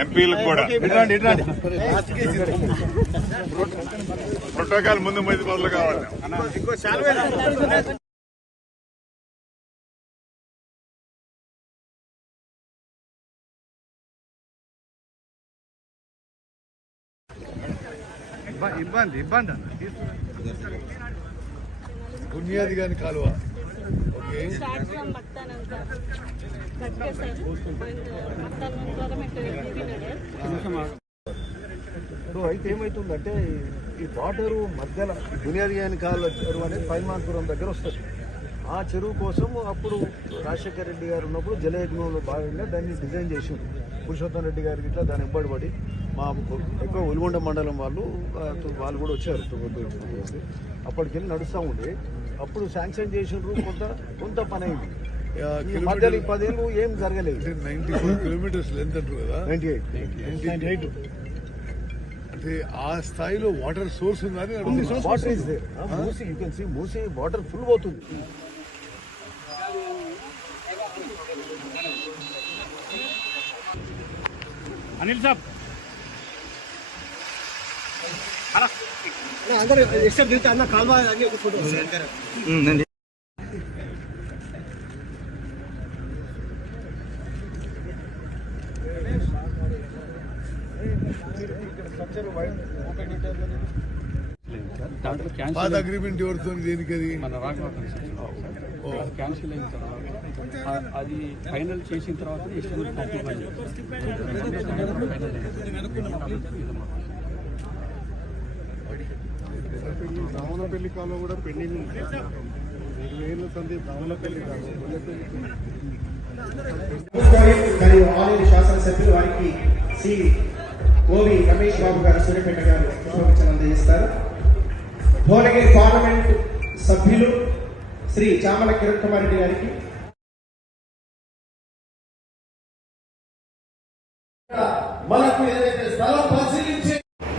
ఎంపీలకు కూడా. ప్రోటోకాల్ ముందు మంది మొదలు కావాలి. ఇబ్బంది ఇబ్బంది అన్న బునియాది కాని కాలువ. ఓకే. సో అయితే ఏమవుతుందంటే ఈ వాటరు మధ్యలో బునియాది కాని కాలువ చెరువు అనేది పైమాన్పురం దగ్గర వస్తుంది. ఆ చెరువు కోసం అప్పుడు రాజశేఖర రెడ్డి గారు ఉన్నప్పుడు జలయజ్ఞంలో భాగంగా దాన్ని డిజైన్ చేసిండు పురుషోత్తం రెడ్డి గారికి ఇట్లా దాని ఎంబడిపడి మా ఎక్కువ ఉల్గొండ మండలం వాళ్ళు వాళ్ళు కూడా వచ్చారు తుమ్మతూరు అప్పటికెళ్ళి నడుస్తూ ఉండే. అప్పుడు శాంక్షన్ చేసిండ్రు కొంత కొంత పని అయింది. మధ్యలో పదేళ్ళు ఏం జరగలేదు. నైన్టీ ఫోర్ కిలోమీటర్స్ లెంత్ అంటారు కదా. నైన్టీ ఎయిట్ ఎయిట్ అంటే ఆ స్థాయిలో వాటర్ సోర్స్ ఉందని అడుగుతున్నా. Water is there Musi you can see Musi water full పోతుంది. అనిల్ సాబ్. అందరూ ఎక్స్ట్రా దిగుతా అన్న కాల్వ అన్ని ఒక ఫోటో పాత అగ్రిమెంట్ ఎవరితో దేనికి అది మన రాఘవ ఓ. క్యాన్సిల్ అయిన తర్వాత ఆ- అది ఫైనల్ చేసిన తర్వాత ఎస్టిమేట్ పంపివ్వాలి రావణపల్లి కాలువ కూడా పెండింగ్ ఉంది. గొల్లపల్లి మరియు ఆలయ శాసనసభ్యులు వారికి శ్రీ ఓవి రమేష్ బాబు గారు సూర్యపేట గారు పుష్పగుచ్చం అందజేస్తారు. భువనగిరి పార్లమెంట్ సభ్యులు శ్రీ చామల కిరణ్ కుమార్ రెడ్డి గారికి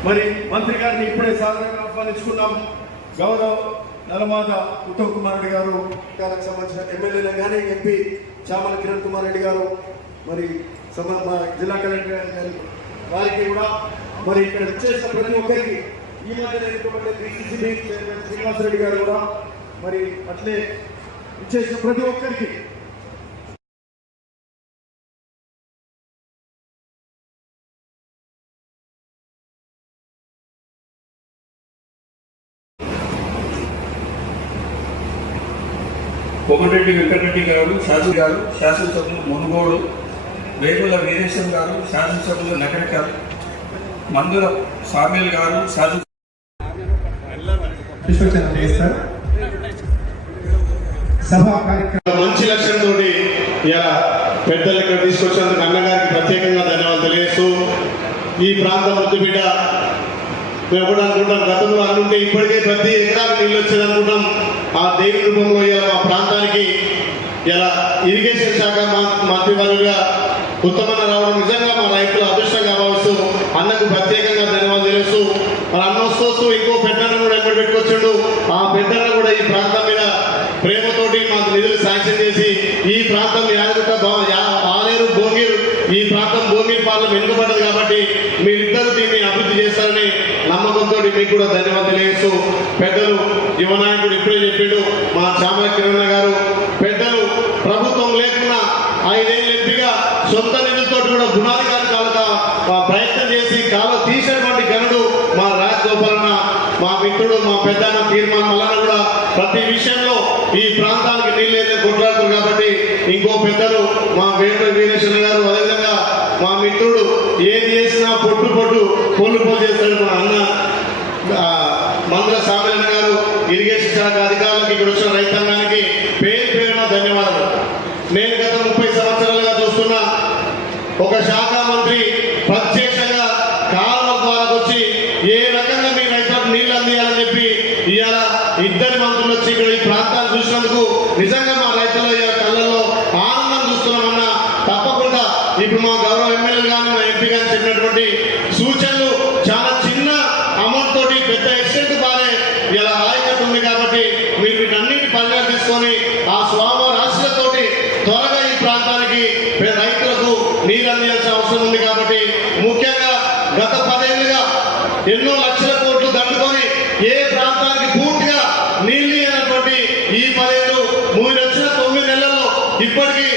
మరి మంత్రి గారిని ఇప్పుడే సాధారణంగా ఆహ్వానించుకున్నాం. గౌరవ్ నలమాద ఉత్తమ్ కుమార్ రెడ్డి గారు గారికి సంబంధించిన ఎమ్మెల్యేలు కానీ ఎంపీ చామల కిరణ్ కుమార్ రెడ్డి గారు మరి జిల్లా కలెక్టర్ గారి వారికి కూడా మరి ఇక్కడ వచ్చేసిన ప్రతి ఒక్కరికి ఈ మధ్య ఎన్నుకోబడ్డ బీసీసీబీ చైర్మన్ శ్రీనివాసరెడ్డి గారు కూడా మరి అట్లే ఇచ్చేసిన ప్రతి ఒక్కరికి కోమటిరెడ్డి వెంకటరెడ్డి గారు శాసన గారు శాసనసభ్యులు మునుగోడు వేగుల వీరేశం గారు శాసనసభ్యులు నగరికర్ మందుల సామ్యుల్ గారు శాసన సభా కార్యక్రమం. మంచి లక్ష్యంతో ఇలా పెద్దలు ఇక్కడ తీసుకొచ్చినందుకు అన్నగారికి ప్రత్యేకంగా ధన్యవాదాలు తెలియజేస్తూ ఈ ప్రాంతం ముద్దు బిడ్డ మేము కూడా అనుకుంటాం. గతంలో అనుకుంటే ఇప్పటికే ప్రతి ఎకరాకు నీళ్ళు వచ్చేది అనుకుంటాం. ఆ దేవి రూపంలో ఇలా మా ప్రాంతానికి ఇలా ఇరిగేషన్ శాఖ మా- వారుగా ఉత్తమన్న రావడం నిజంగా మా రైతుల అదృష్టంగా కావచ్చు అన్నకు ప్రత్యేకంగా ధన్యవాదాలు తెలుసు మరి అన్న వస్తూ ఇంకో పెద్దన్న కూడా ఎక్కడ పెట్టుకొచ్చాడు. ఆ పెద్దన్న కూడా ఈ ప్రాంతం మీద ప్రేమతోటి మాకు నిధులు శాంక్షన్ వెనుకబడ్డది కాబట్టి మీరిద్దరు దీన్ని అభివృద్ధి చేస్తారని నమ్మకంతో మీకు కూడా ధన్యవాదాలు తెలియజేస్తూ పెద్దలు యువ నాయకుడు ఇప్పుడే చెప్పిండు మా చామ కిరణ గారు. పెద్దలు ప్రభుత్వం లేకుండా ఐదేళ్ళు ఎంపీగా సొంత నిధులతో కూడా గుణాది గారి మా ప్రయత్నం చేసి కాలు తీసినటువంటి గనుడు మా రాజగోపాలన్న మా మిత్రుడు మా పెద్దన్న తీర్మానం వలన కూడా ప్రతి విషయంలో ఈ ప్రాంతానికి నీళ్ళు అయితే కొట్లాడుతారు కాబట్టి ఇంకో పెద్దలు మా వేణు వీరేశ్వర గారు మా మిత్రుడు ఏది చేసినా పొట్టు పొట్టు పొల్లు పొల్లు చేస్తాడు మా అన్న. ఆ, మందుల గారు ఇరిగేషన్ శాఖ అధికారులకు ఇక్కడ వచ్చిన రైతాంగానికి పేరు పేరున ధన్యవాదాలు. నేను గత ముప్పై సంవత్సరాలుగా చూస్తున్నా ఒక శాఖ మంత్రి ప్రత్యక్షంగా కాలువల ద్వారా వచ్చి ఏ రకంగా మీ రైతులకు నీళ్ళు అందియాలని చెప్పి ఇవాళ ఇద్దరు మంత్రులు వచ్చి ఇక్కడ ఈ ప్రాంతాలు చూసినందుకు నిజంగా మా రైతుల ఇవాళ కళ్ళల్లో ఆనందం చూస్తున్నామన్నా తప్పకుండా ఇప్పుడు మా గౌరవ ఎమ్మెల్యేలు కానీ మా ఎంపీ గారు చెప్పినటువంటి సూచనలు చాలా చిన్న అమౌంట్ తోటి పెద్ద ఎక్స్టెంట్ బాగానే ఇలా ఆయకట్టు ఉంది కాబట్టి మీరు వీటన్నిటి పరిగణ తీసుకొని ఆ స్వామివారి ఆశలతోటి త్వరగా ఈ ప్రాంతానికి రైతులకు నీరు అందించాల్సిన అవసరం ఉంది కాబట్టి ముఖ్యంగా గత పదేళ్ళుగా ఎన్నో లక్షల కోట్లు దండుకొని ఏ ప్రాంతానికి పూర్తిగా నీళ్ళు ఇవ్వనటువంటి ఈ పదేళ్ళు మూడు లక్షల తొమ్మిది నెలల్లో ఇప్పటికీ